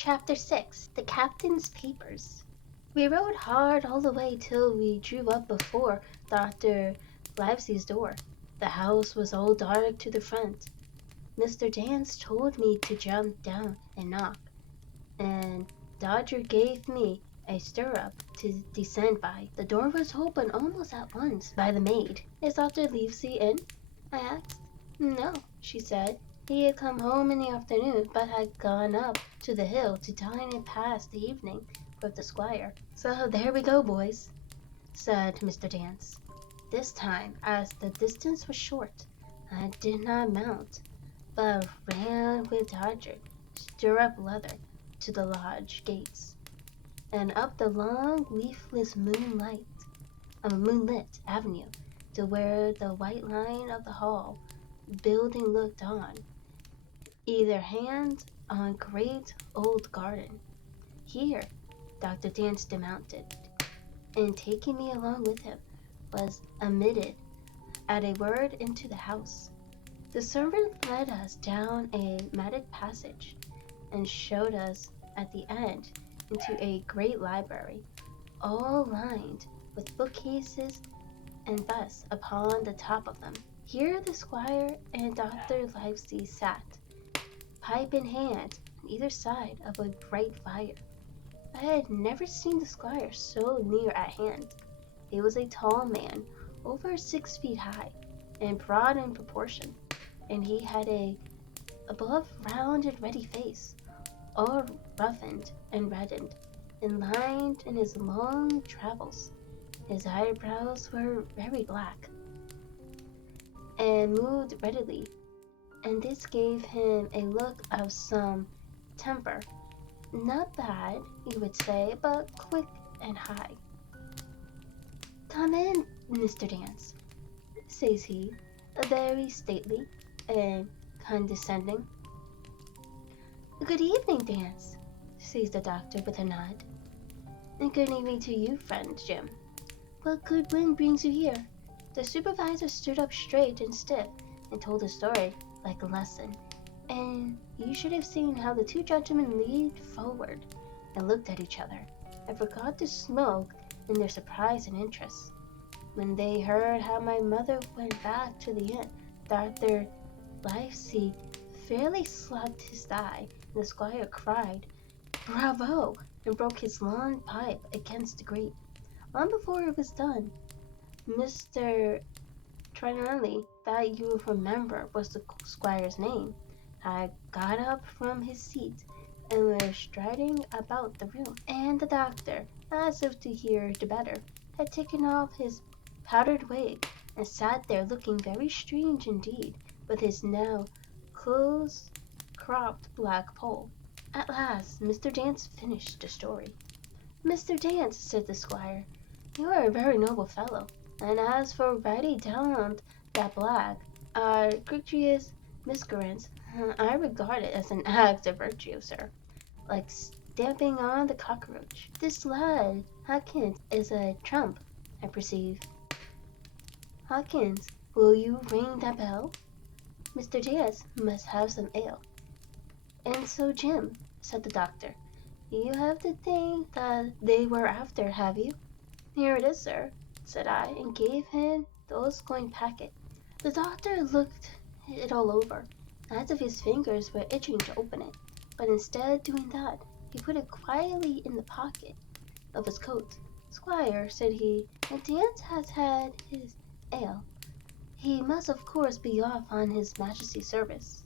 Chapter 6. The Captain's Papers. We rode hard all the way till we drew up before Dr. Livesey's door. The house was all dark to the front. Mr. Dance told me to jump down and knock, and Dodger gave me a stirrup to descend by. The door was opened almost at once by the maid. "Is Dr. Livesey in?" I asked. "No," she said. "He had come home in the afternoon, but had gone up to the hill to dine and pass the evening with the squire." "So there we go, boys," said Mr. Dance. This time, as the distance was short, I did not mount, but ran with Dodger, stirrup leather, to the lodge gates, and up the long, leafless moonlit avenue to where the white line of the Hall building looked on either hand on great old garden. Here Dr. Dance dismounted, and taking me along with him, was admitted at a word into the house. The servant led us down a matted passage, and showed us at the end into a great library, all lined with bookcases, and thus upon the top of them. Here the squire and Dr. Livesey sat, pipe in hand, on either side of a bright fire. I had never seen the squire so near at hand. He was a tall man, over 6 feet high, and broad in proportion, and he had a above round and ruddy face, all roughened and reddened, and lined in his long travels. His eyebrows were very black, and moved readily, and this gave him a look of some temper. Not bad, you would say, but quick and high. "Come in, Mr. Dance," says he, very stately and condescending. "Good evening, Dance," says the doctor with a nod. "And good evening to you, friend Jim. What good wind brings you here?" The supervisor stood up straight and stiff and told a story like a lesson, and you should have seen how the two gentlemen leaned forward and looked at each other and forgot to smoke in their surprise and interest. When they heard how my mother went back to the inn, Dr. Livesey fairly slapped his thigh, and the squire cried, "Bravo!" and broke his long pipe against the grate. Long before it was done, Mr. Trinelli, that you remember was the squire's name, had got up from his seat and was striding about the room, and the doctor, as if to hear the better, had taken off his powdered wig and sat there looking very strange indeed, with his now close-cropped black poll. At last Mr. Dance finished the story. "Mr. Dance," said the squire, "you are a very noble fellow, and as for writing down that black gratuitous miscreants, I regard it as an act of virtue, sir, like stamping on the cockroach. This lad Hawkins is a trump, I perceive. Hawkins, will you ring that bell? Mr. Dance must have some ale." "And so, Jim," said the doctor, "you have the thing that they were after, have you?" "Here it is, sir," said I, and gave him the old-coin packet. The doctor looked it all over, as if his fingers were itching to open it, but instead of doing that, he put it quietly in the pocket of his coat. "Squire," said he, "when Dance has had his ale, he must of course be off on his Majesty's service.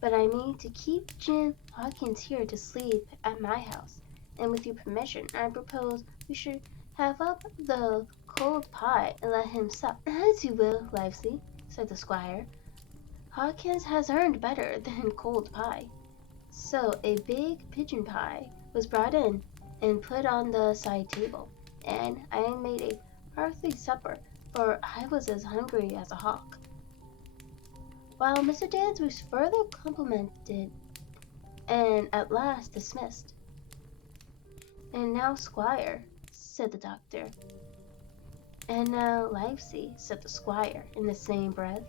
But I mean to keep Jim Hawkins here to sleep at my house, and with your permission, I propose we should have up the cold pie and let him sup." "As you will, Livesey," said the squire. "Hawkins has earned better than cold pie." So a big pigeon pie was brought in and put on the side table, and I made a hearty supper, for I was as hungry as a hawk. While Mr. Dance was further complimented and at last dismissed. "And now, squire," said the doctor. "And now, Livesey," said the squire in the same breath.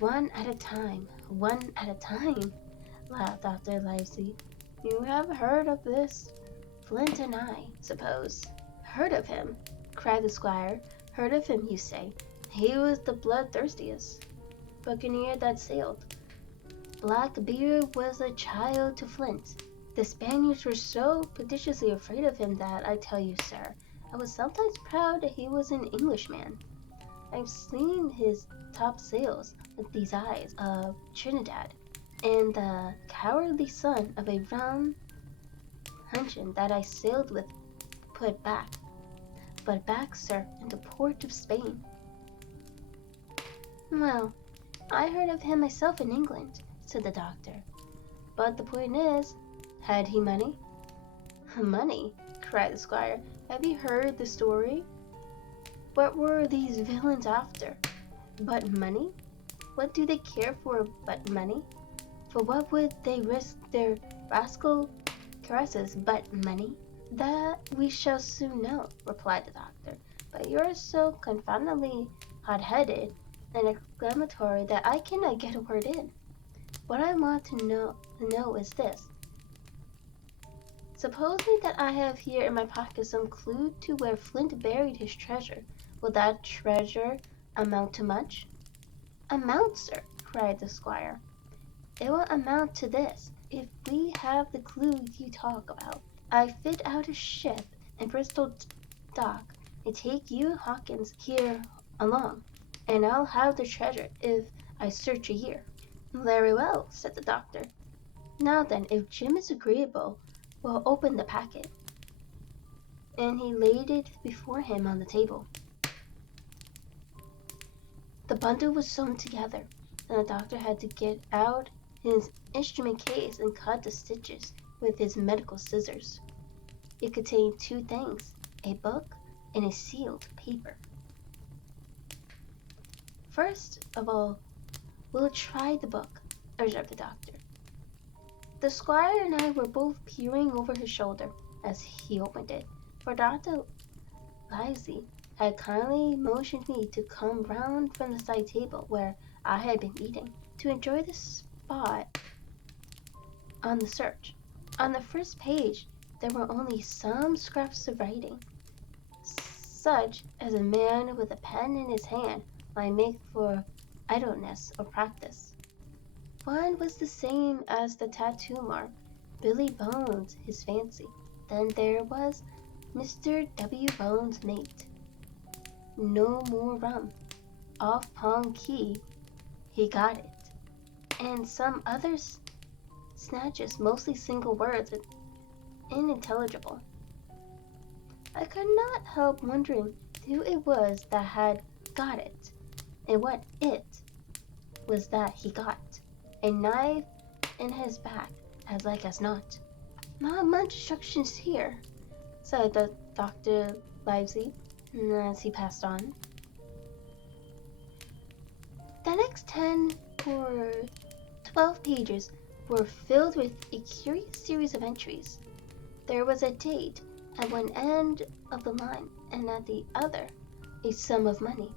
"One at a time, one at a time. laughed Dr. Livesey. You have heard of this Flint and I, suppose. Heard of him? Cried the squire. Heard of him, you say? He was the bloodthirstiest buccaneer that sailed. Blackbeard was a child to Flint. The Spaniards were so prodigiously afraid of him that, I tell you, sir, I was sometimes proud that he was an Englishman. I've seen his topsails with these eyes of Trinidad, and the cowardly son of a rum puncheon that I sailed with put back, but back, sir, into port of Spain. Well, I heard of him myself in England, said the doctor. But the point is, had he money? Money? Cried the squire. Have you heard the story? What were these villains after? But money? What do they care for but money? For what would they risk their rascal caresses but money? That we shall soon know, replied the doctor. But you're so confoundedly hot-headed and exclamatory that I cannot get a word in. What I want to know is this. Supposing that I have here in my pocket some clue to where Flint buried his treasure, will that treasure amount to much? Amount, sir, cried the squire. It will amount to this. If we have the clue you talk about, I fit out a ship in Bristol dock and take you, Hawkins, here along, and I'll have the treasure if I search a year. Very well, said the doctor. Now then, if Jim is agreeable, we'll open the packet. And he laid it before him on the table. The bundle was sewn together, and the doctor had to get out his instrument case and cut the stitches with his medical scissors. It contained two things, a book and a sealed paper. First of all, we'll try the book, urged the doctor. The squire and I were both peering over his shoulder as he opened it, for Dr. Livesey had kindly motioned me to come round from the side table where I had been eating, to enjoy the spot on the search. On the first page there were only some scraps of writing, such as a man with a pen in his hand might make for idleness or practice. One was the same as the tattoo mark, Billy Bones, his fancy. Then there was Mr. W. Bones' mate. No more rum. Off Palm Key, he got it. And some other snatches, mostly single words and unintelligible. I could not help wondering who it was that had got it, and what it was that he got. A knife in his back, as like as not. Not much instructions here, said the Dr. Livesey as he passed on. The next 10 or 12 pages were filled with a curious series of entries. There was a date at one end of the line, and at the other a sum of money,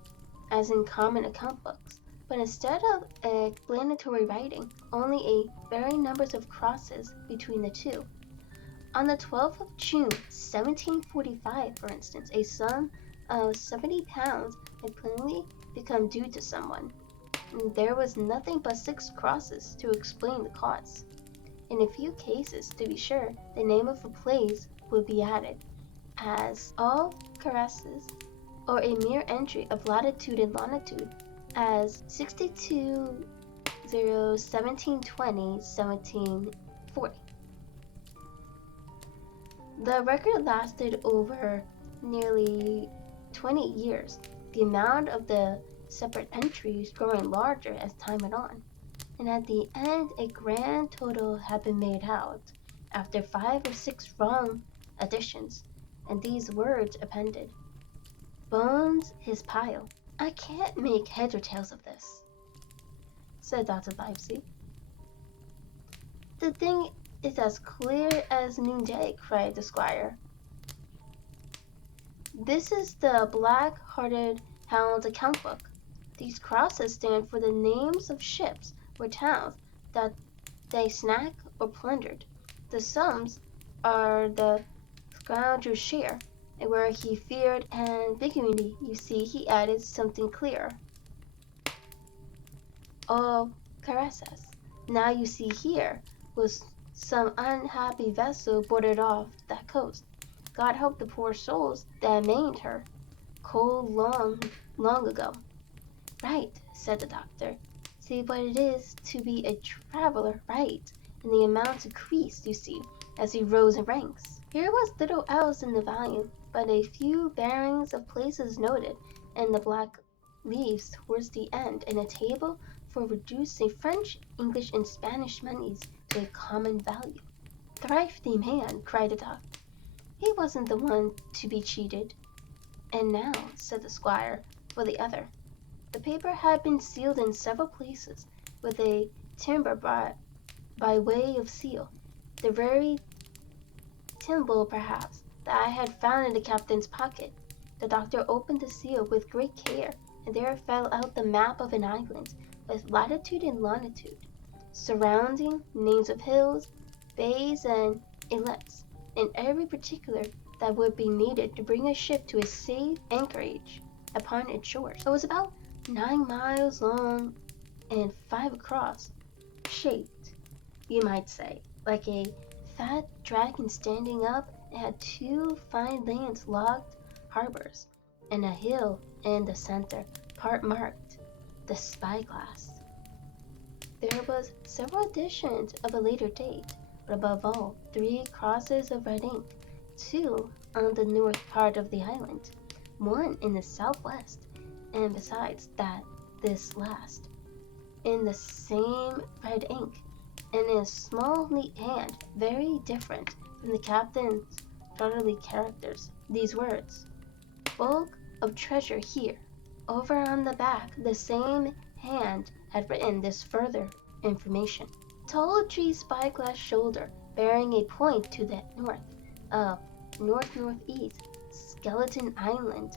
as in common account books. But instead of explanatory writing, only a varying numbers of crosses between the two. On the 12th of June, 1745, for instance, a sum of £70 had plainly become due to someone. There was nothing but 6 crosses to explain the cause. In a few cases, to be sure, the name of a place would be added, as all caresses, or a mere entry of latitude and longitude, as 62 1720 1740. The record lasted over nearly 20 years, the amount of the separate entries growing larger as time went on, and at the end a grand total had been made out, after 5 or 6 wrong additions, and these words appended. Bones his pile. I can't make heads or tails of this, said Dr. Livesey. The thing is as clear as noonday, cried the squire. This is the Black-Hearted Hound's account book. These crosses stand for the names of ships or towns that they snack or plundered. The sums are the scoundrel's share, and where he feared ambiguity, you see he added something clear. All caresses. Now you see here was some unhappy vessel boarded off that coast. God help the poor souls that maimed her. Cold long ago. Right, said the doctor. See what it is to be a traveler, right? And the amount increased, you see, as he rose in ranks. Here was little else in the volume, but a few bearings of places noted, and the black leaves towards the end, and a table for reducing French, English, and Spanish moneys to a common value. Thrifty man, cried the doctor. He wasn't the one to be cheated. And now, said the squire, for the other. The paper had been sealed in several places with a timber by way of seal, the very thimble, perhaps, that I had found in the captain's pocket. The doctor opened the seal with great care, and there fell out the map of an island, with latitude and longitude, surrounding names of hills, bays, and inlets, and every particular that would be needed to bring a ship to a safe anchorage upon its shores. It was about 9 miles long and 5 across, shaped, you might say, like a fat dragon standing up. It had 2 fine land-locked harbors, and a hill in the center, part marked the Spyglass. There was several editions of a later date, but above all, 3 crosses of red ink, 2 on the north part of the island, 1 in the southwest, and besides that, this last, in the same red ink, and in a small neat hand, very different from the captain's scholarly characters, these words: bulk of treasure here. Over on the back, the same hand had written this further information: tall tree spyglass shoulder, bearing a point to the north of north-northeast, skeleton island,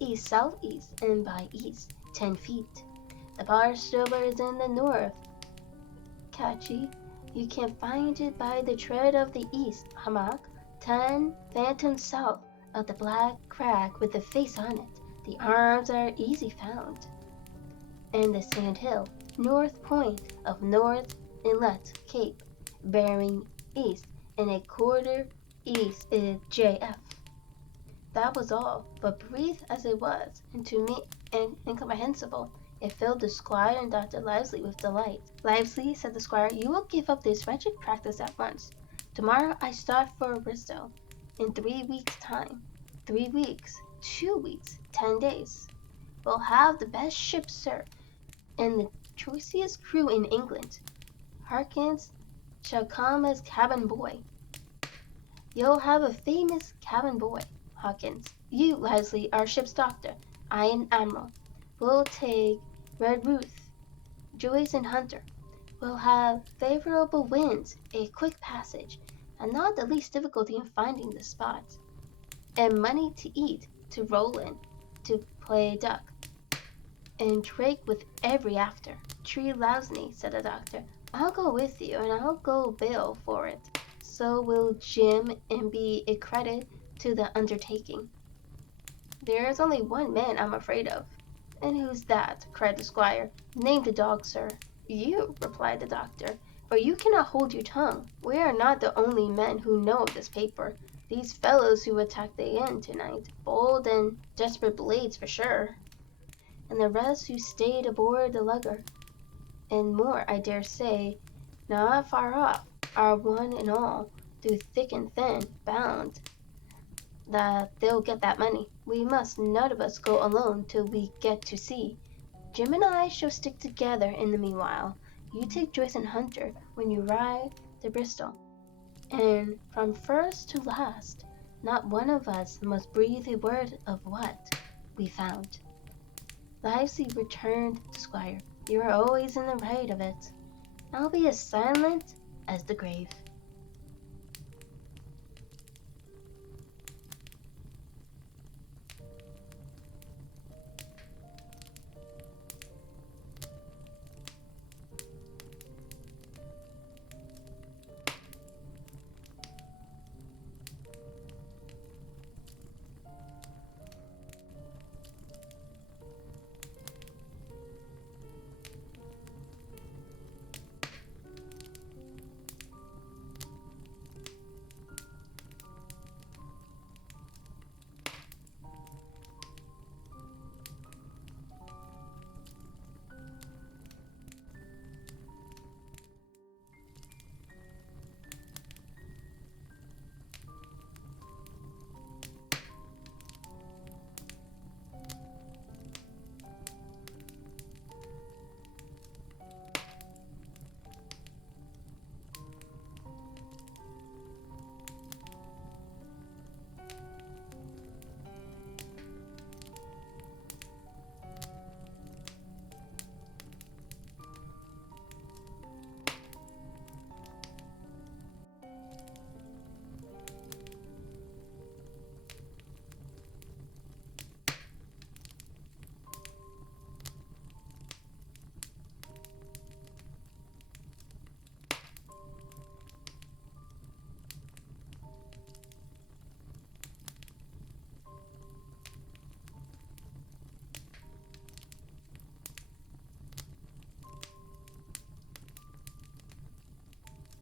east-southeast, and by east 10 feet. The bar silver is in the north. Catchy, you can find it by the tread of the east hammock, 10 fathoms south of the black crag with the face on it. The arms are easy found. And the sand hill, north point of North Inlet Cape, bearing east, and a quarter east is JF. That was all, but brief as it was, and to me incomprehensible, it filled the squire and Dr. Livesey with delight. Livesey, said the squire, you will give up this wretched practice at once. Tomorrow I start for Bristol. In 3 weeks' time. 3 weeks, 2 weeks, 10 days. We'll have the best ship, sir, and the choicest crew in England. Harkins shall come as cabin boy. You'll have a famous cabin boy, Hawkins. You, Livesey, are ship's doctor. I an admiral. We'll take Red Ruth, Joyce, and Hunter. We'll have favorable winds, a quick passage, and not the least difficulty in finding the spot, and money to eat, to roll in, to play duck, and Drake with every after. Tree Lousney, said the doctor. I'll go with you, and I'll go bail for it. So will Jim, and be a credit to the undertaking. There's only one man I'm afraid of. And who's that? Cried the squire. Name the dog, sir. You, replied the doctor, for you cannot hold your tongue. We are not the only men who know of this paper. These fellows who attacked the inn tonight, bold and desperate blades for sure, and the rest who stayed aboard the lugger, and more, I dare say, not far off, are one and all, through thick and thin, bound that they'll get that money. We must none of us go alone till we get to sea. Jim and I shall stick together in the meanwhile. You take Joyce and Hunter when you ride to Bristol, and from first to last, not one of us must breathe a word of what we found. Livesey returned to Squire. You are always in the right of it. I'll be as silent as the grave.